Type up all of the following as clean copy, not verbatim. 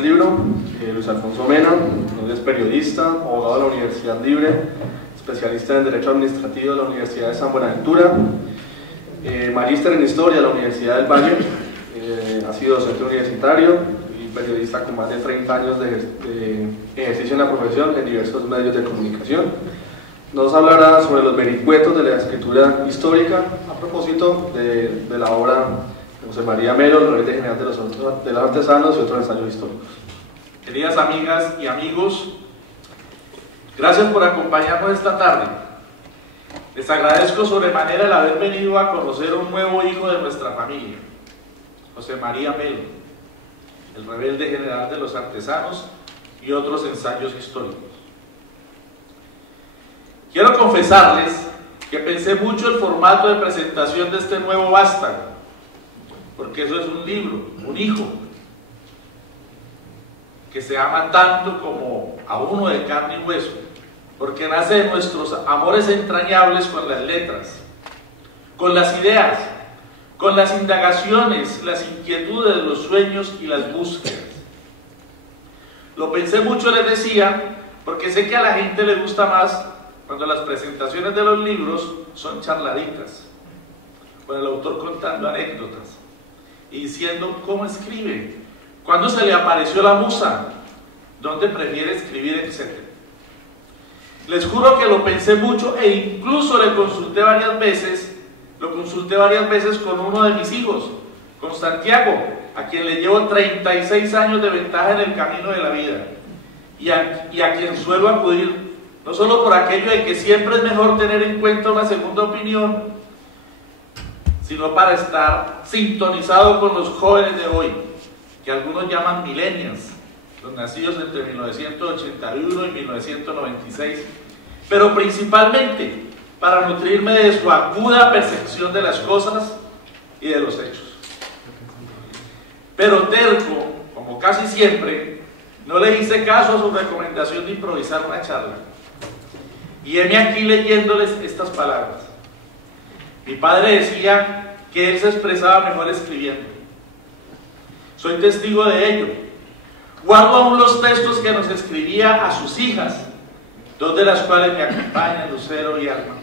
del libro, Luis Alfonso Mena, es periodista, abogado de la Universidad Libre, especialista en Derecho Administrativo de la Universidad de San Buenaventura, magíster en Historia de la Universidad del Valle, ha sido docente universitario y periodista con más de 30 años de ejercicio en la profesión en diversos medios de comunicación. Nos hablará sobre los vericuetos de la escritura histórica a propósito de la obra de José María Melo, el Rebelde General de los Artesanos y otros ensayos históricos. Queridas amigas y amigos, gracias por acompañarnos esta tarde. Les agradezco sobremanera el haber venido a conocer a un nuevo hijo de nuestra familia, José María Melo, el Rebelde General de los Artesanos y otros ensayos históricos. Quiero confesarles que pensé mucho el formato de presentación de este nuevo vástago, porque eso es un libro, un hijo, que se ama tanto como a uno de carne y hueso, porque nace de nuestros amores entrañables con las letras, con las ideas, con las indagaciones, las inquietudes, los sueños y las búsquedas. Lo pensé mucho, les decía, porque sé que a la gente le gusta más cuando las presentaciones de los libros son charladitas, con el autor contando anécdotas y diciendo cómo escribe, cuándo se le apareció la musa, dónde prefiere escribir, etc. Les juro que lo pensé mucho e incluso lo consulté varias veces con uno de mis hijos, con Santiago, a quien le llevo 36 años de ventaja en el camino de la vida y a quien suelo acudir no solo por aquello de que siempre es mejor tener en cuenta una segunda opinión, sino para estar sintonizado con los jóvenes de hoy, que algunos llaman millennials, los nacidos entre 1981 y 1996, pero principalmente para nutrirme de su aguda percepción de las cosas y de los hechos. Pero terco, como casi siempre, no le hice caso a su recomendación de improvisar una charla. Y heme aquí leyéndoles estas palabras. Mi padre decía que él se expresaba mejor escribiendo. Soy testigo de ello. Guardo aún los textos que nos escribía a sus hijas, dos de las cuales me acompañan, Lucero y Alma.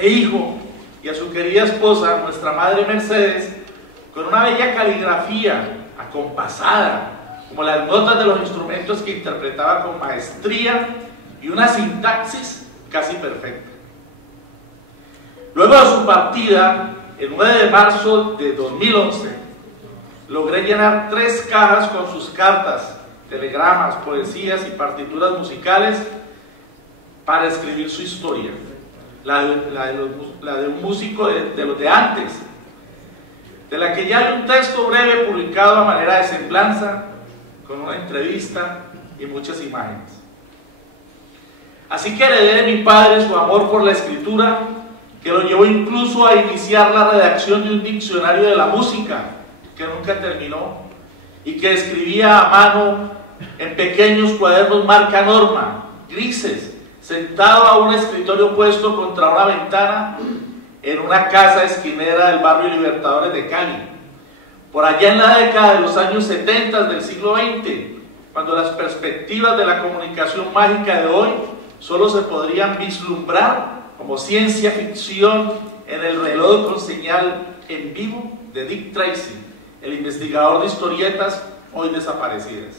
Hijo, y a su querida esposa, nuestra madre Mercedes, con una bella caligrafía acompasada, como las notas de los instrumentos que interpretaba con maestría y una sintaxis casi perfecta. Luego de su partida, el 9 de marzo de 2011, logré llenar 3 cajas con sus cartas, telegramas, poesías y partituras musicales para escribir su historia, la de un músico de los de antes, de la que ya hay un texto breve publicado a manera de semblanza, con una entrevista y muchas imágenes. Así que heredé de mi padre su amor por la escritura, que lo llevó incluso a iniciar la redacción de un diccionario de la música, que nunca terminó, y que escribía a mano en pequeños cuadernos marca Norma, grises, sentado a un escritorio puesto contra una ventana en una casa esquinera del barrio Libertadores de Cali, por allá en la década de los años 70 del siglo XX, cuando las perspectivas de la comunicación mágica de hoy solo se podrían vislumbrar como ciencia ficción en el reloj con señal en vivo de Dick Tracy, el investigador de historietas hoy desaparecidas.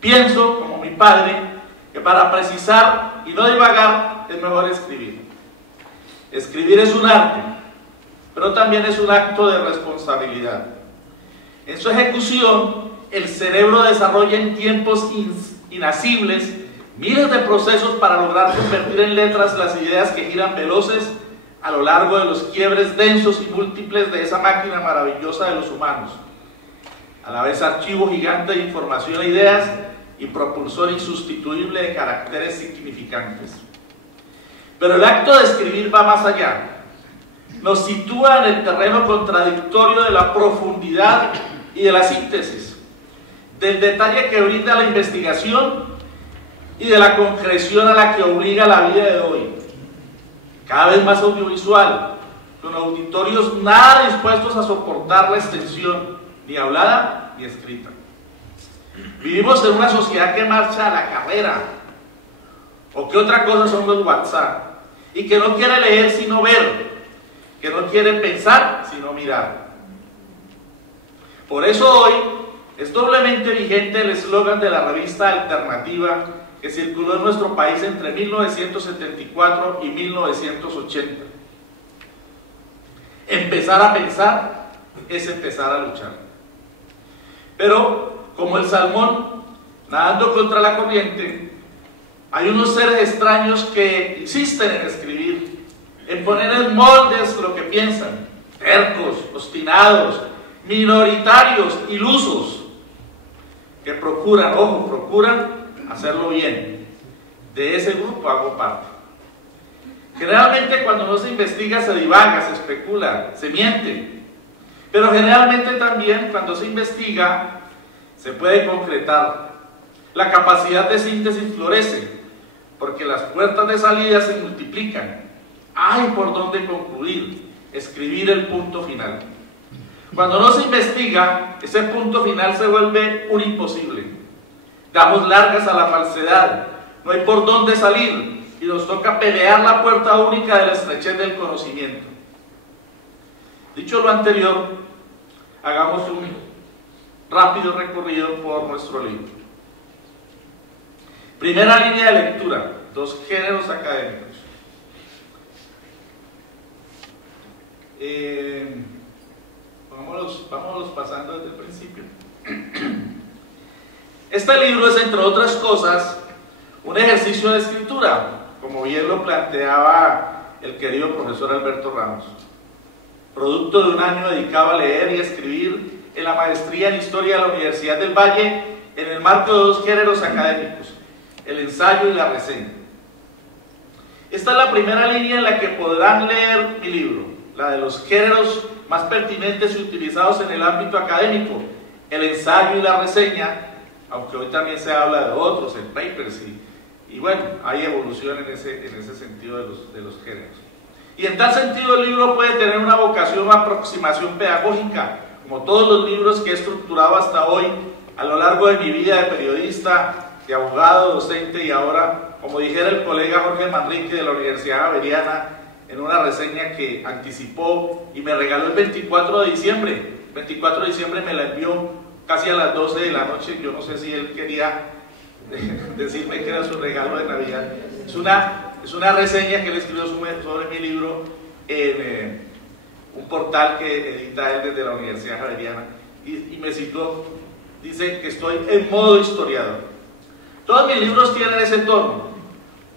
Pienso, como mi padre, que para precisar y no divagar es mejor escribir. Escribir es un arte, pero también es un acto de responsabilidad. En su ejecución, el cerebro desarrolla en tiempos inasibles miles de procesos para lograr convertir en letras las ideas que giran veloces a lo largo de los quiebres densos y múltiples de esa máquina maravillosa de los humanos, a la vez archivo gigante de información e ideas y propulsor insustituible de caracteres significantes. Pero el acto de escribir va más allá. Nos sitúa en el terreno contradictorio de la profundidad y de la síntesis, del detalle que brinda la investigación y de la concreción a la que obliga la vida de hoy, cada vez más audiovisual, con auditorios nada dispuestos a soportar la extensión, ni hablada hablada y escrita. Vivimos en una sociedad que marcha a la carrera, o que otra cosa son los WhatsApp, y que no quiere leer sino ver, que no quiere pensar sino mirar. Por eso hoy es doblemente vigente el eslogan de la revista Alternativa que circuló en nuestro país entre 1974 y 1980. Empezar a pensar es empezar a luchar. Pero, como el salmón nadando contra la corriente, hay unos seres extraños que insisten en escribir, en poner en moldes lo que piensan, tercos, obstinados, minoritarios, ilusos, que procuran hacerlo bien. De ese grupo hago parte. Generalmente cuando no se investiga se divaga, se especula, se miente, pero generalmente también cuando se investiga se puede concretar. La capacidad de síntesis florece, porque las puertas de salida se multiplican. Hay por dónde concluir, escribir el punto final. Cuando no se investiga, ese punto final se vuelve un imposible. Damos largas a la falsedad, no hay por dónde salir y nos toca pelear la puerta única de la estrechez del conocimiento. Dicho lo anterior, hagamos un rápido recorrido por nuestro libro. Primera línea de lectura, 2 géneros académicos. Vámonos pasando desde el principio. Este libro es, entre otras cosas, un ejercicio de escritura, como bien lo planteaba el querido profesor Alberto Ramos, producto de un año dedicado a leer y escribir en la maestría en Historia de la Universidad del Valle, en el marco de 2 géneros académicos, el ensayo y la reseña. Esta es la primera línea en la que podrán leer mi libro, la de los géneros más pertinentes y utilizados en el ámbito académico, el ensayo y la reseña, aunque hoy también se habla de otros, en papers, y bueno, hay evolución en ese sentido de los géneros. Y en tal sentido el libro puede tener una vocación o aproximación pedagógica, como todos los libros que he estructurado hasta hoy a lo largo de mi vida de periodista, de abogado, docente y ahora, como dijera el colega Jorge Manrique de la Universidad Javeriana en una reseña que anticipó y me regaló el 24 de diciembre. 24 de diciembre me la envió casi a las 12 de la noche. Yo no sé si él quería decirme que era su regalo de Navidad. Es una reseña que él escribió sobre mi libro en un portal que edita él desde la Universidad Javeriana y me citó. Dice que estoy en modo historiador. Todos mis libros tienen ese tono.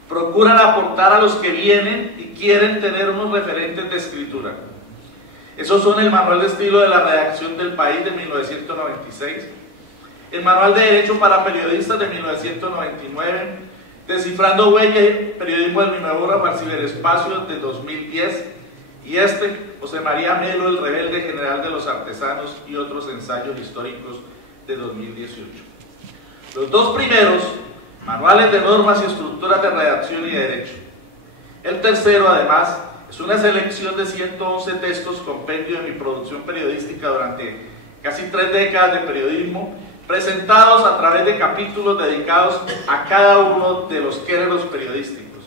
Procuran aportar a los que vienen y quieren tener unos referentes de escritura. Esos son el Manual de Estilo de la Redacción del País de 1996, el Manual de Derecho para Periodistas de 1999, Descifrando Huella y Periodismo del Mimógrafo al Ciberespacio de 2010, y José María Melo, el Rebelde General de los Artesanos y otros ensayos históricos de 2018. Los 2 primeros, manuales de normas y estructuras de redacción y de derecho. El tercero, además, es una selección de 111 textos, compendio de mi producción periodística durante casi 3 décadas de periodismo, presentados a través de capítulos dedicados a cada uno de los géneros periodísticos: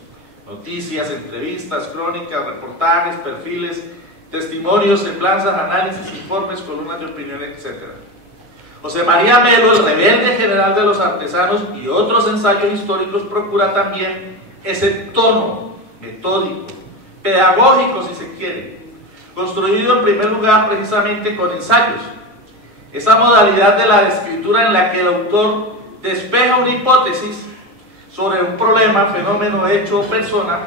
noticias, entrevistas, crónicas, reportajes, perfiles, testimonios, semblanzas, análisis, informes, columnas de opinión, etc. José María Melo, el Rebelde General de los Artesanos y otros ensayos históricos procura también ese tono metódico, pedagógico si se quiere, construido en primer lugar precisamente con ensayos, esa modalidad de la escritura en la que el autor despeja una hipótesis sobre un problema, fenómeno, hecho o persona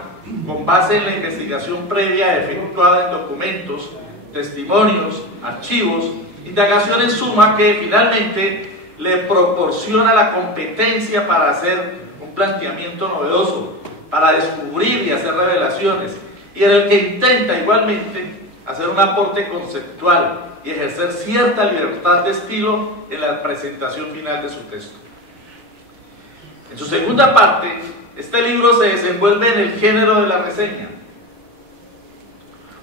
con base en la investigación previa efectuada en documentos, testimonios, archivos, indagación en suma que finalmente le proporciona la competencia para hacer un planteamiento novedoso, para descubrir y hacer revelaciones, y en el que intenta igualmente hacer un aporte conceptual y ejercer cierta libertad de estilo en la presentación final de su texto. En su segunda parte, este libro se desenvuelve en el género de la reseña.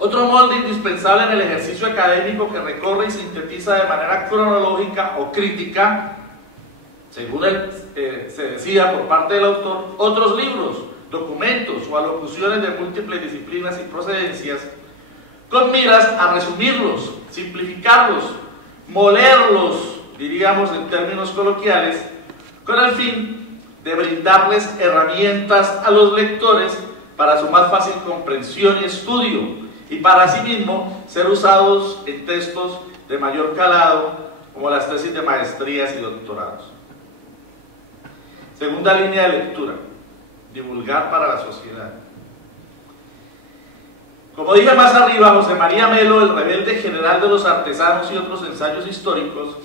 Otro molde indispensable en el ejercicio académico que recorre y sintetiza de manera cronológica o crítica, según se decía por parte del autor, otros libros, documentos o alocuciones de múltiples disciplinas y procedencias, con miras a resumirlos, simplificarlos, molerlos, diríamos en términos coloquiales, con el fin de brindarles herramientas a los lectores para su más fácil comprensión y estudio, y para asimismo ser usados en textos de mayor calado, como las tesis de maestrías y doctorados. Segunda línea de lectura: divulgar para la sociedad. Como dije más arriba, José María Melo, el rebelde general de los artesanos y otros ensayos históricos,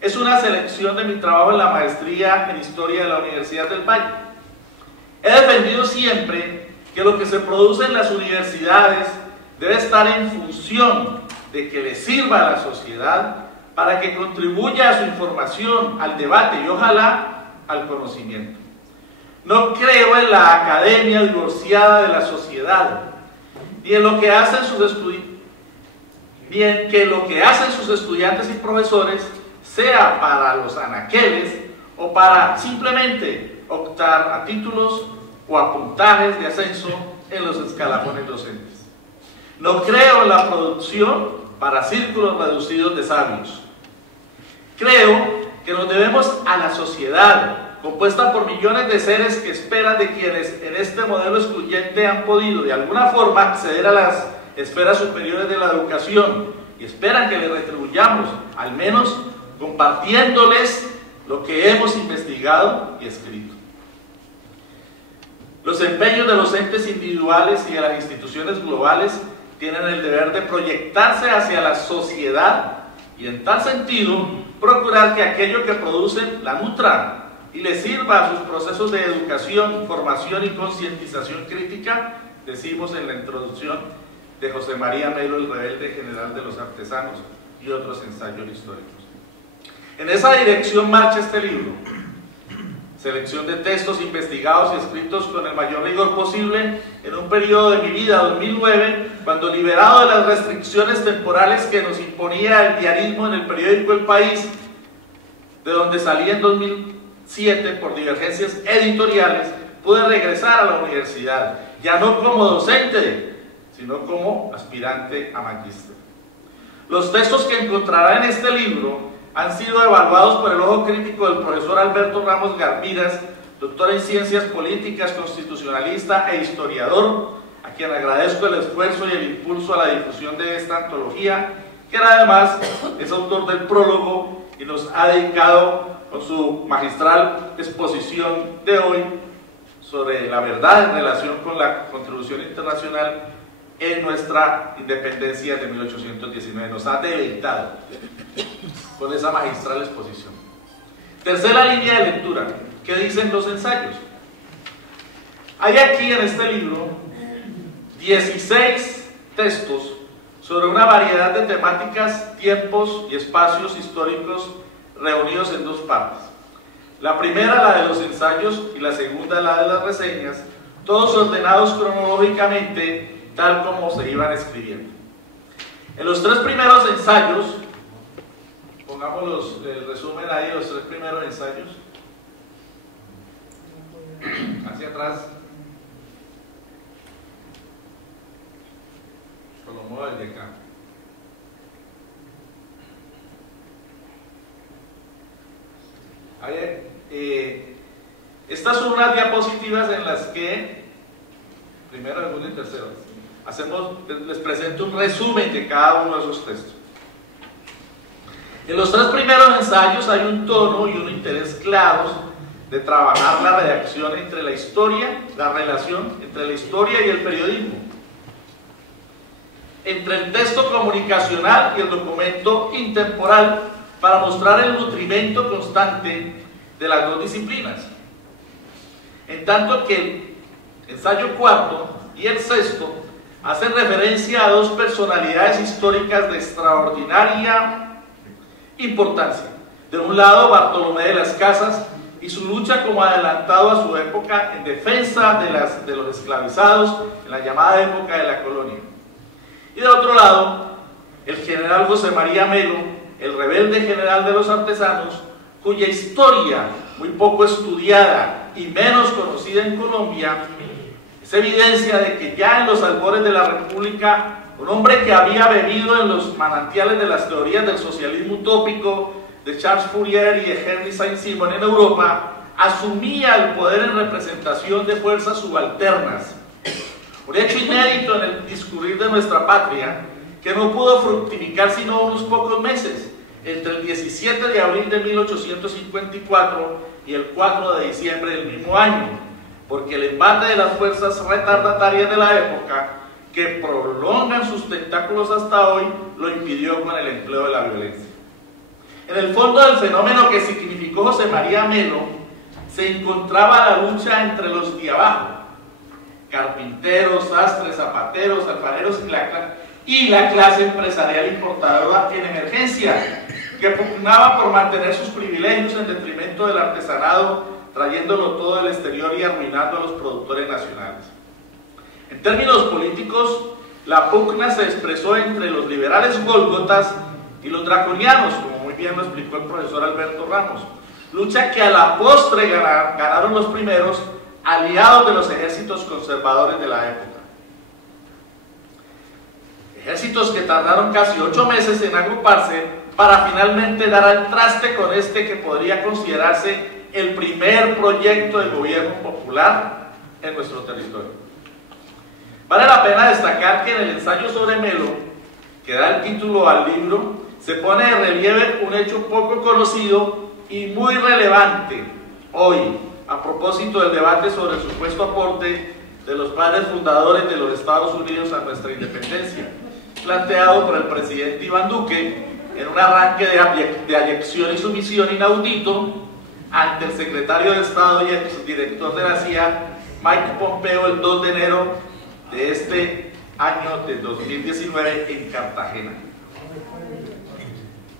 es una selección de mi trabajo en la maestría en Historia de la Universidad del Valle. He defendido siempre que lo que se produce en las universidades debe estar en función de que le sirva a la sociedad para que contribuya a su información, al debate y ojalá al conocimiento. No creo en la academia divorciada de la sociedad, ni en lo que hacen sus estudiantes y profesores sea para los anaqueles o para simplemente optar a títulos o a puntajes de ascenso en los escalafones docentes. No creo en la producción para círculos reducidos de sabios. Creo que nos debemos a la sociedad, compuesta por millones de seres que esperan de quienes en este modelo excluyente han podido de alguna forma acceder a las esferas superiores de la educación y esperan que les retribuyamos, al menos compartiéndoles lo que hemos investigado y escrito. Los empeños de los entes individuales y de las instituciones globales tienen el deber de proyectarse hacia la sociedad y en tal sentido procurar que aquello que producen la nutra y le sirva a sus procesos de educación, formación y concientización crítica, decimos en la introducción de José María Melo, el rebelde general de los artesanos y otros ensayos históricos. En esa dirección marcha este libro: selección de textos investigados y escritos con el mayor rigor posible en un periodo de mi vida, 2009, cuando, liberado de las restricciones temporales que nos imponía el diarismo en el periódico El País, de donde salí en 2007 por divergencias editoriales, pude regresar a la universidad, ya no como docente, sino como aspirante a magíster. Los textos que encontrará en este libro han sido evaluados por el ojo crítico del profesor Alberto Ramos Garmiras, doctor en Ciencias Políticas, constitucionalista e historiador, a quien agradezco el esfuerzo y el impulso a la difusión de esta antología, que además es autor del prólogo y nos ha dedicado con su magistral exposición de hoy sobre la verdad en relación con la contribución internacional en nuestra independencia de 1819. Nos ha deleitado con esa magistral exposición. Tercera línea de lectura: ¿qué dicen los ensayos? Hay aquí en este libro 16 textos sobre una variedad de temáticas, tiempos y espacios históricos reunidos en dos partes. La primera, la de los ensayos, y la segunda, la de las reseñas, todos ordenados cronológicamente tal como se iban escribiendo. En los tres primeros ensayos, pongamos el resumen ahí, los tres primeros ensayos, hacia atrás, con lo muevo desde acá. Estas son unas diapositivas en las que, primero, segundo y tercero, les presento un resumen de cada uno de esos textos. En los tres primeros ensayos hay un tono y un interés claros de trabajar la redacción entre la historia, la relación entre la historia y el periodismo, entre el texto comunicacional y el documento intemporal, para mostrar el nutrimento constante de las dos disciplinas. En tanto que el ensayo cuarto y el sexto hacen referencia a dos personalidades históricas de extraordinaria importancia. De un lado, Bartolomé de las Casas y su lucha como adelantado a su época en defensa de los esclavizados en la llamada época de la colonia. Y de otro lado, el general José María Melo, el rebelde general de los artesanos, cuya historia, muy poco estudiada y menos conocida en Colombia, es evidencia de que ya en los albores de la República, un hombre que había bebido en los manantiales de las teorías del socialismo utópico de Charles Fourier y de Henry Saint-Simon en Europa, asumía el poder en representación de fuerzas subalternas. Un hecho inédito en el discurrir de nuestra patria, que no pudo fructificar sino unos pocos meses, entre el 17 de abril de 1854 y el 4 de diciembre del mismo año, porque el embate de las fuerzas retardatarias de la época, que prolongan sus tentáculos hasta hoy, lo impidió con el empleo de la violencia. En el fondo del fenómeno que significó José María Melo, se encontraba la lucha entre los de abajo, carpinteros, sastres, zapateros, alfareros y la clase empresarial importadora en emergencia, que pugnaba por mantener sus privilegios en detrimento del artesanado, trayéndolo todo del exterior y arruinando a los productores nacionales. En términos políticos, la pugna se expresó entre los liberales gólgotas y los draconianos, como muy bien lo explicó el profesor Alberto Ramos, lucha que a la postre ganaron los primeros, aliados de los ejércitos conservadores de la época. Ejércitos que tardaron casi 8 meses en agruparse para finalmente dar al traste con este que podría considerarse el primer proyecto de gobierno popular en nuestro territorio. Vale la pena destacar que en el ensayo sobre Melo, que da el título al libro, se pone de relieve un hecho poco conocido y muy relevante hoy, a propósito del debate sobre el supuesto aporte de los padres fundadores de los Estados Unidos a nuestra independencia, planteado por el presidente Iván Duque en un arranque de ayección y sumisión inaudito ante el secretario de Estado y el director de la CIA, Mike Pompeo, el 2 de enero de este año de 2019 en Cartagena.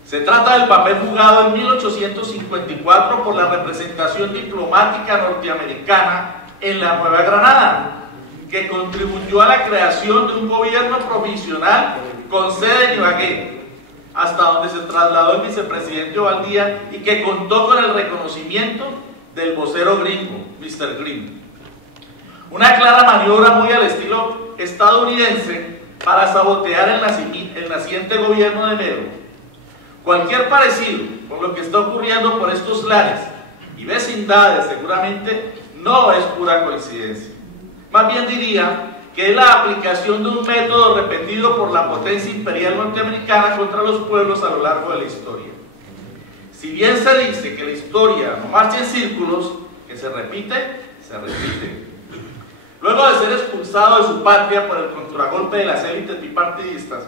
Se trata del papel jugado en 1854 por la representación diplomática norteamericana en la Nueva Granada, que contribuyó a la creación de un gobierno provisional con sede en Ibagué, hasta donde se trasladó el vicepresidente Ovaldía y que contó con el reconocimiento del vocero gringo, Mr. Green. Una clara maniobra muy al estilo estadounidense para sabotear el naciente gobierno de Melo. Cualquier parecido con lo que está ocurriendo por estos lares y vecindades seguramente no es pura coincidencia. Más bien diría que es la aplicación de un método repetido por la potencia imperial norteamericana contra los pueblos a lo largo de la historia. Si bien se dice que la historia no marcha en círculos, que se repite, se repite. Luego de ser expulsado de su patria por el contragolpe de las élites bipartidistas,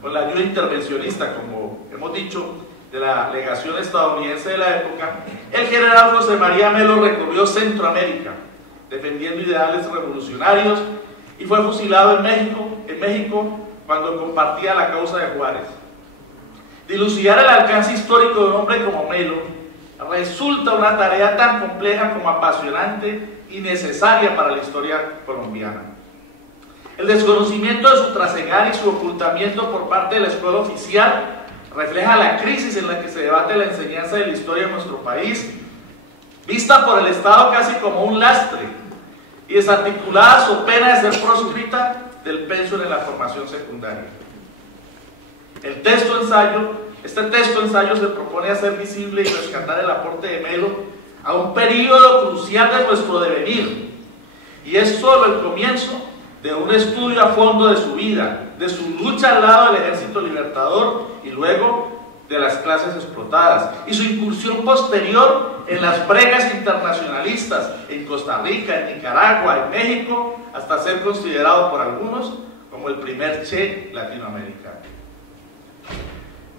con la ayuda intervencionista, como hemos dicho, de la legación estadounidense de la época, el general José María Melo recorrió Centroamérica, defendiendo ideales revolucionarios, y fue fusilado en México cuando compartía la causa de Juárez. Dilucidar el alcance histórico de un hombre como Melo resulta una tarea tan compleja como apasionante y necesaria para la historia colombiana. El desconocimiento de su trasegar y su ocultamiento por parte de la escuela oficial refleja la crisis en la que se debate la enseñanza de la historia de nuestro país, vista por el Estado casi como un lastre y desarticulada so pena de ser proscrita del pensum en la formación secundaria. Este texto ensayo se propone hacer visible y rescatar el aporte de Melo a un periodo crucial de nuestro devenir, y es solo el comienzo de un estudio a fondo de su vida, de su lucha al lado del ejército libertador y luego de las clases explotadas, y su incursión posterior en las bregas internacionalistas en Costa Rica, en Nicaragua, en México, hasta ser considerado por algunos como el primer Che latinoamericano.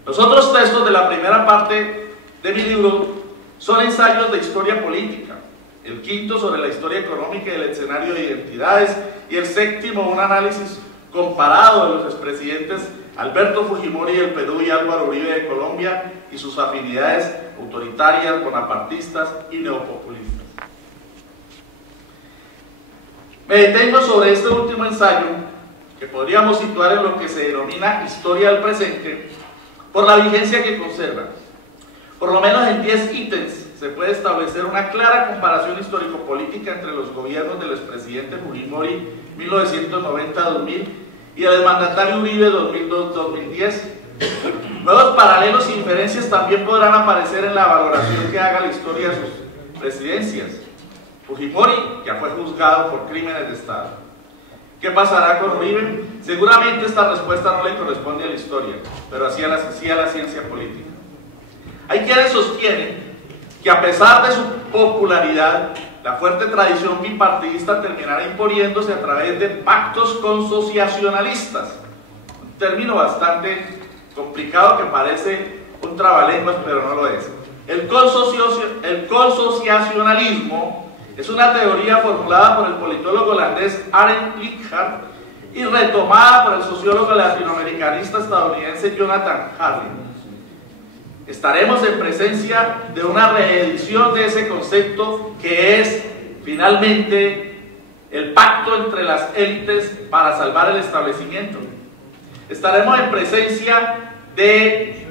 Los otros textos de la primera parte de mi libro son ensayos de historia política, el quinto sobre la historia económica y el escenario de identidades, y el séptimo un análisis comparado de los expresidentes Alberto Fujimori del Perú y Álvaro Uribe de Colombia y sus afinidades autoritarias, bonapartistas y neopopulistas. Me detengo sobre este último ensayo que podríamos situar en lo que se denomina historia del presente, por la vigencia que conserva. Por lo menos en 10 ítems se puede establecer una clara comparación histórico-política entre los gobiernos del expresidente Fujimori 1990-2000 y el mandatario Uribe 2002-2010. Nuevos paralelos y diferencias también podrán aparecer en la valoración que haga la historia de sus presidencias. Fujimori ya fue juzgado por crímenes de Estado. ¿Qué pasará con Uribe? Seguramente esta respuesta no le corresponde a la historia, pero sí a la ciencia política. Hay quienes sostienen que a pesar de su popularidad, la fuerte tradición bipartidista terminará imponiéndose a través de pactos consociacionalistas, un término bastante complicado que parece un trabalenguas, pero no lo es. El consociacionalismo es una teoría formulada por el politólogo holandés Arend Lijngaard y retomada por el sociólogo latinoamericanista estadounidense Jonathan Harlin. Estaremos en presencia de una reedición de ese concepto que es finalmente el pacto entre las élites para salvar el establecimiento. Estaremos en presencia de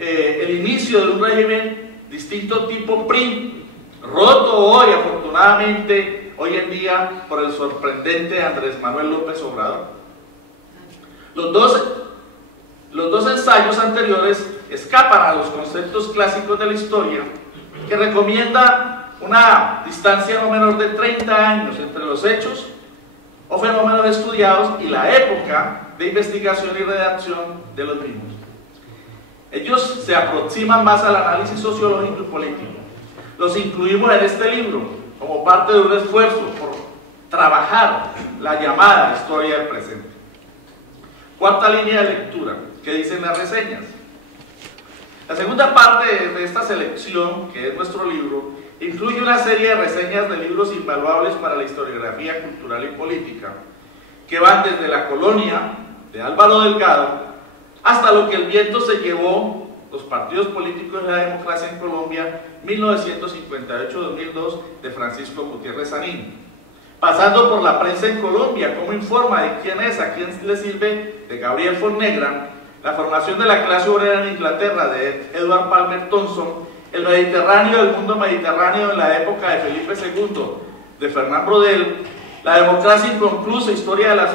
el inicio de un régimen distinto tipo PRI, roto hoy afortunadamente hoy en día por el sorprendente Andrés Manuel López Obrador. Los dos ensayos anteriores escapan a los conceptos clásicos de la historia, que recomienda una distancia no menor de 30 años entre los hechos o fenómenos estudiados y la época de investigación y redacción de los mismos. Ellos se aproximan más al análisis sociológico y político. Los incluimos en este libro como parte de un esfuerzo por trabajar la llamada historia del presente. Cuarta línea de lectura, ¿qué dicen las reseñas? La segunda parte de esta selección, que es nuestro libro, incluye una serie de reseñas de libros invaluables para la historiografía cultural y política, que van desde La colonia, de Álvaro Delgado, hasta Lo que el viento se llevó, los partidos políticos de la democracia en Colombia, 1958-2002, de Francisco Gutiérrez Sanín, pasando por La prensa en Colombia, cómo informa de quién es, a quién le sirve, de Gabriel Fornegra, La formación de la clase obrera en Inglaterra, de Edward Palmer Thompson, El Mediterráneo del mundo mediterráneo en la época de Felipe II, de Fernand Braudel, La democracia inconclusa, historia de la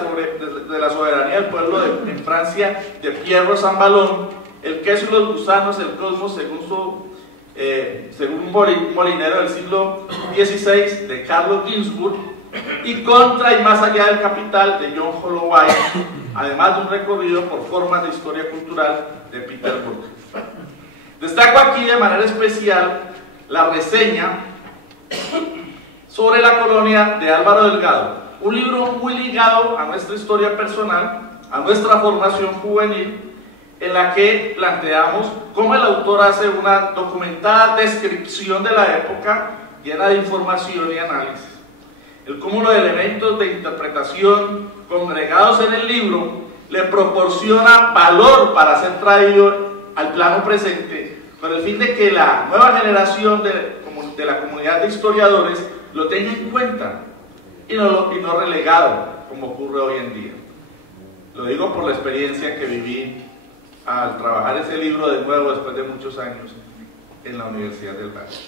soberanía del pueblo en Francia, de Pierre Rosanvallon, El queso y los gusanos, el cosmos según un molinero del siglo XVI, de Carlos Ginzburg, y Contra y más allá del capital, de John Holloway, además de un recorrido por formas de historia cultural de Peter Brook. Destaco aquí de manera especial la reseña sobre La colonia de Álvaro Delgado, un libro muy ligado a nuestra historia personal, a nuestra formación juvenil, en la que planteamos cómo el autor hace una documentada descripción de la época llena de información y análisis. El cúmulo de elementos de interpretación congregados en el libro le proporciona valor para ser traído al plano presente, con el fin de que la nueva generación de la comunidad de historiadores lo tenga en cuenta y no relegado, como ocurre hoy en día. Lo digo por la experiencia que viví al trabajar ese libro de nuevo después de muchos años en la Universidad del Valle.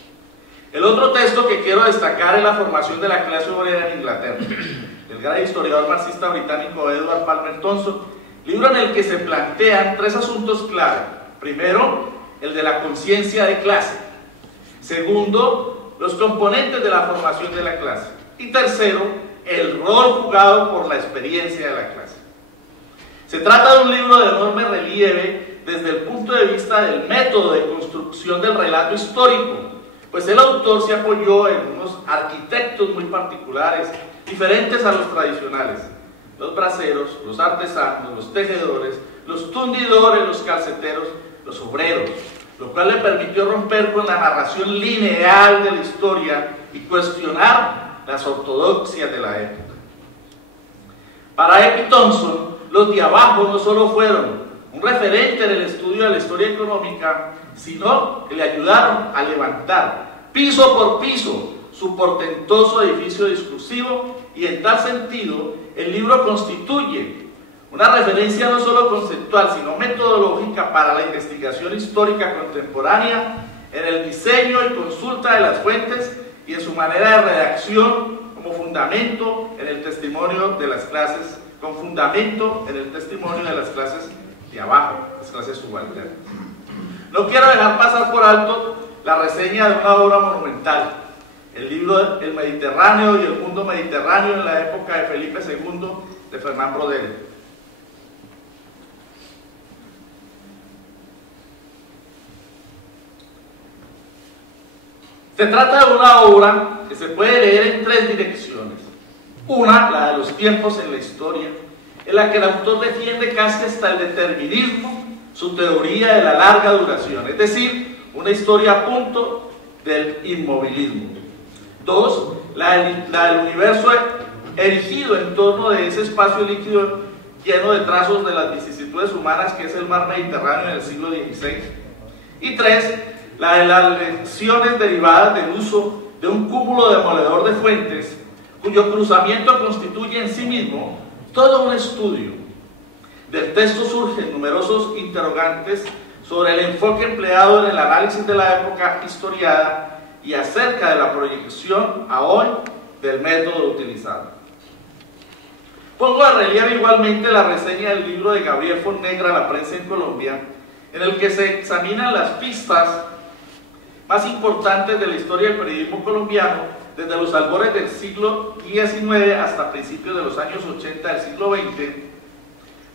El otro texto que quiero destacar es La formación de la clase obrera en Inglaterra, del gran historiador marxista británico Edward Palmer Thompson, libro en el que se plantean tres asuntos clave. Primero, el de la conciencia de clase. Segundo, los componentes de la formación de la clase. Y tercero, el rol jugado por la experiencia de la clase. Se trata de un libro de enorme relieve desde el punto de vista del método de construcción del relato histórico, pues el autor se apoyó en unos arquitectos muy particulares, diferentes a los tradicionales: los braceros, los artesanos, los tejedores, los tundidores, los calceteros, los obreros, lo cual le permitió romper con la narración lineal de la historia y cuestionar las ortodoxias de la época. Para Epi Thompson, los de abajo no solo fueron un referente en el estudio de la historia económica, sino que le ayudaron a levantar piso por piso su portentoso edificio discursivo, y en tal sentido el libro constituye Una referencia no solo conceptual, sino metodológica para la investigación histórica contemporánea, en el diseño y consulta de las fuentes y en su manera de redacción como fundamento en el testimonio de las clases, con fundamento en el testimonio de las clases de abajo, las clases subalternas. No quiero dejar pasar por alto la reseña de una obra monumental, el libro El Mediterráneo y el Mundo Mediterráneo en la época de Felipe II de Fernán Braudel. Se trata de una obra que se puede leer en tres direcciones. Una, la de los tiempos en la historia, en la que el autor defiende casi hasta el determinismo su teoría de la larga duración, es decir, una historia a punto del inmovilismo. Dos, la del universo erigido en torno de ese espacio líquido lleno de trazos de las vicisitudes humanas que es el mar Mediterráneo en el siglo XVI. Y tres, la de las lecciones derivadas del uso de un cúmulo demoledor de fuentes, cuyo cruzamiento constituye en sí mismo todo un estudio. Del texto surgen numerosos interrogantes sobre el enfoque empleado en el análisis de la época historiada y acerca de la proyección a hoy del método utilizado. Pongo de relieve igualmente la reseña del libro de Gabriel Fonnegra, La prensa en Colombia, en el que se examinan las pistas más importantes de la historia del periodismo colombiano desde los albores del siglo XIX hasta principios de los años 80 del siglo XX,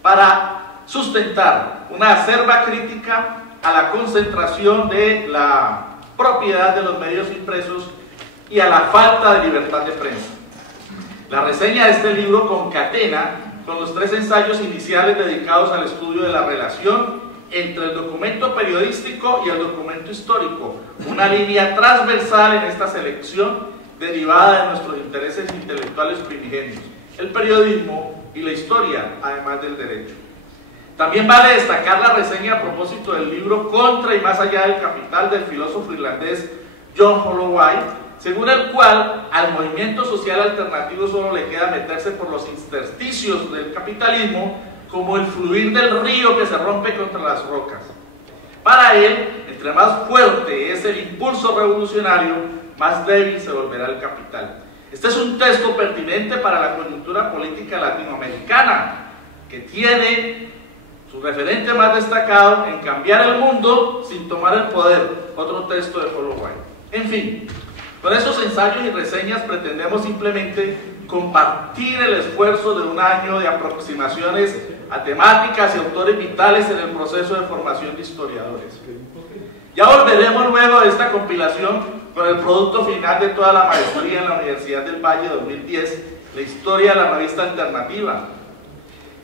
para sustentar una acerba crítica a la concentración de la propiedad de los medios impresos y a la falta de libertad de prensa. La reseña de este libro concatena con los tres ensayos iniciales dedicados al estudio de la relación entre el documento periodístico y el documento histórico, una línea transversal en esta selección derivada de nuestros intereses intelectuales primigenios, el periodismo y la historia, además del derecho. También vale destacar la reseña a propósito del libro Contra y más allá del capital del filósofo irlandés John Holloway, según el cual al movimiento social alternativo solo le queda meterse por los intersticios del capitalismo como el fluir del río que se rompe contra las rocas. Para él, entre más fuerte es el impulso revolucionario, más débil se volverá el capital. Este es un texto pertinente para la coyuntura política latinoamericana, que tiene su referente más destacado en Cambiar el mundo sin tomar el poder, otro texto de Holloway. En fin, con estos ensayos y reseñas pretendemos simplemente compartir el esfuerzo de un año de aproximaciones a temáticas y autores vitales en el proceso de formación de historiadores. Ya volveremos luego de esta compilación con el producto final de toda la maestría en la Universidad del Valle 2010, la historia de la revista alternativa,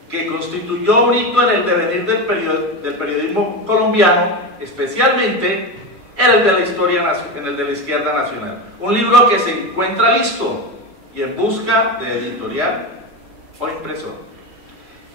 que constituyó un hito en el devenir del periodismo colombiano, especialmente en el de la historia, en el de la izquierda nacional. Un libro que se encuentra listo y en busca de editorial o impresor.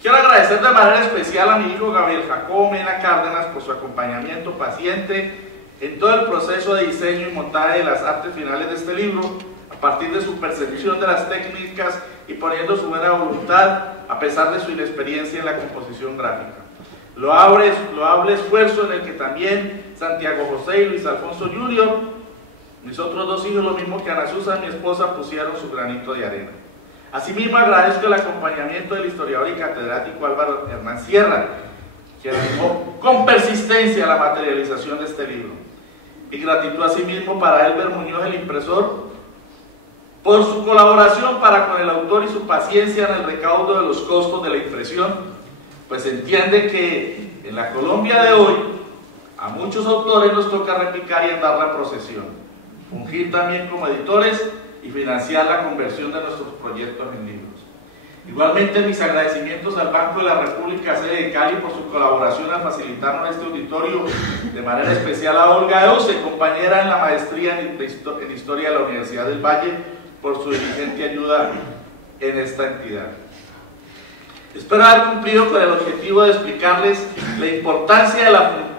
Quiero agradecer de manera especial a mi hijo Gabriel Jacobo Mena Cárdenas por su acompañamiento paciente en todo el proceso de diseño y montaje de las artes finales de este libro, a partir de su percepción de las técnicas y poniendo su buena voluntad a pesar de su inexperiencia en la composición gráfica. Loable esfuerzo en el que también Santiago José y Luis Alfonso Jr., mis otros dos hijos, lo mismo que Ana Susan, mi esposa, pusieron su granito de arena. Asimismo, agradezco el acompañamiento del historiador y catedrático Álvaro Hernán Sierra, quien animó con persistencia la materialización de este libro. Mi gratitud asimismo para Elber Muñoz, el impresor, por su colaboración para con el autor y su paciencia en el recaudo de los costos de la impresión, pues entiende que en la Colombia de hoy a muchos autores nos toca replicar y andar la procesión, fungir también como editores y financiar la conversión de nuestros proyectos en libros. Igualmente, mis agradecimientos al Banco de la República, sede de Cali, por su colaboración al facilitarnos este auditorio, de manera especial a Olga Euse, compañera en la maestría en Historia de la Universidad del Valle, por su diligente ayuda en esta entidad. Espero haber cumplido con el objetivo de explicarles la importancia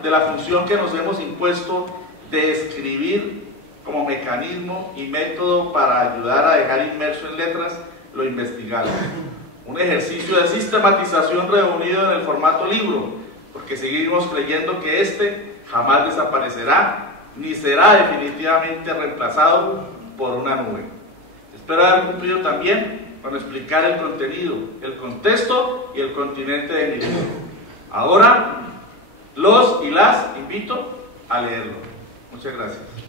de la función que nos hemos impuesto de escribir como mecanismo y método para ayudar a dejar inmerso en letras lo investigado. un ejercicio de sistematización reunido en el formato libro, porque seguimos creyendo que este jamás desaparecerá, ni será definitivamente reemplazado por una nube. Espero haber cumplido también con explicar el contenido, el contexto y el continente de mi libro. Ahora, los y las invito a leerlo. Muchas gracias.